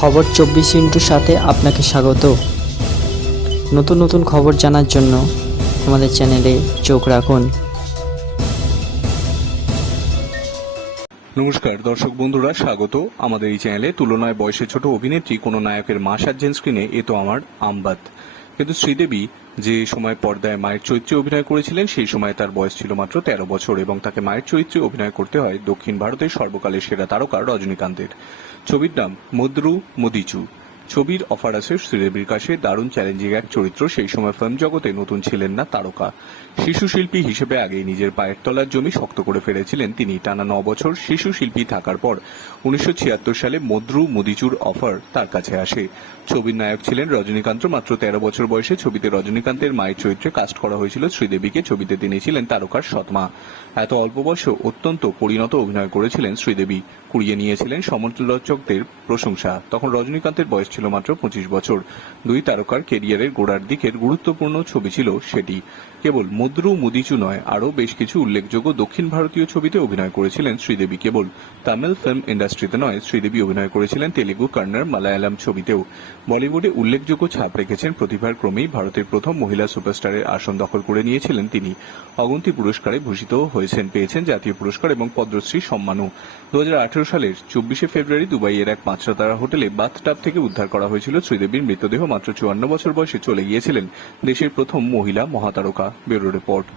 খবর চব্বিশ ইন্টুর সাথে আপনাকে স্বাগত। নতুন নতুন খবর জানার জন্য আমাদের চ্যানেলে চোখ রাখুন। নমস্কার, দর্শক বন্ধুরা, স্বাগত। আমাদের এই চ্যানেলে তুলনায় বয়সে ছোট অভিনেত্রী, কোনো নায়কের মা সাজ্জেন স্ক্রিনে এ তো আমার আমবাত। কিন্তু শ্রীদেবী যে সময় পর্দায় মায়ের চরিত্রে অভিনয় করেছিলেন, সেই সময় তার বয়স ছিল মাত্র তেরো বছর এবং তাকে মায়ের চরিত্রে অভিনয় করতে হয় দক্ষিণ ভারতের সর্বকালের সেরা তারকা রজনীকান্তের। ছবির নাম মদ্রু মদিচু। ছবির অফার আছে। শ্রীদেবীর কাছে দারুণ চ্যালেঞ্জিং এক চরিত্র। সেই সময় ফিল্ম জগতে নতুন ছিলেন না তারকা। শিশু শিল্পী হিসেবে আগেই নিজের পায়ের তলার জমি শক্ত করে ফেলেছিলেন তিনি টানা ন বছর শিশু শিল্পী থাকার পর। উনিশশো ছিয়াত্তর সালে মদ্রু মুদিচুর অফার তার কাছে আসে। ছবির নায়ক ছিলেন রজনীকান্ত, মাত্র তেরো বছর বয়সে ছবিতে রজনীকান্তের মায়ের চরিত্রে কাস্ট করা হয়েছিল। শ্রীদেবীকে ছবিতে তিনি ছিলেন তারকার সৎমা। এত অল্প বয়সে অত্যন্ত পরিণত অভিনয় করেছিলেন শ্রীদেবী। কুড়িয়ে নিয়েছিলেন সমালোচকদের প্রশংসা। তখন রজনীকান্তের বয়স ছিল মাত্র পঁচিশ বছর। দুই তারকার কেরিয়ারের গোড়ার দিকের গুরুত্বপূর্ণ ছবি ছিল সেটি। কেবল মুদ্রু মুদিচু নয়, আরও বেশ কিছু উল্লেখযোগ্য দক্ষিণ ভারতীয় ছবিতে অভিনয় করেছিলেন শ্রীদেবী। কেবল তামিল ফিল্ম ইন্ডাস্ট্রিতে নয়, শ্রীদেবী অভিনয় করেছিলেন তেলেগু কন্নড় মালায়ালাম ছবিতেও। বলিউডে উল্লেখযোগ্য ছাপ রেখেছেন প্রতিভার ক্রমেই ভারতের প্রথম মহিলা সুপারস্টারের আসন দখল করে নিয়েছিলেন তিনি। অগন্তি পুরস্কারে ভূষিত হয়েছেন, পেয়েছেন জাতীয় পুরস্কার এবং পদ্মশ্রী সম্মানও। দু হাজার আঠারো সালের চব্বিশে ফেব্রুয়ারি দুবাইয়ের এক পাঁচটা তারা হোটেলে বাথটাব থেকে উদ্ধার করা হয়েছিল শ্রীদেবীর মৃতদেহ। মাত্র চুয়ান্ন বছর বয়সে চলে গিয়েছিলেন দেশের প্রথম মহিলা মহাতারকা। Bureau report.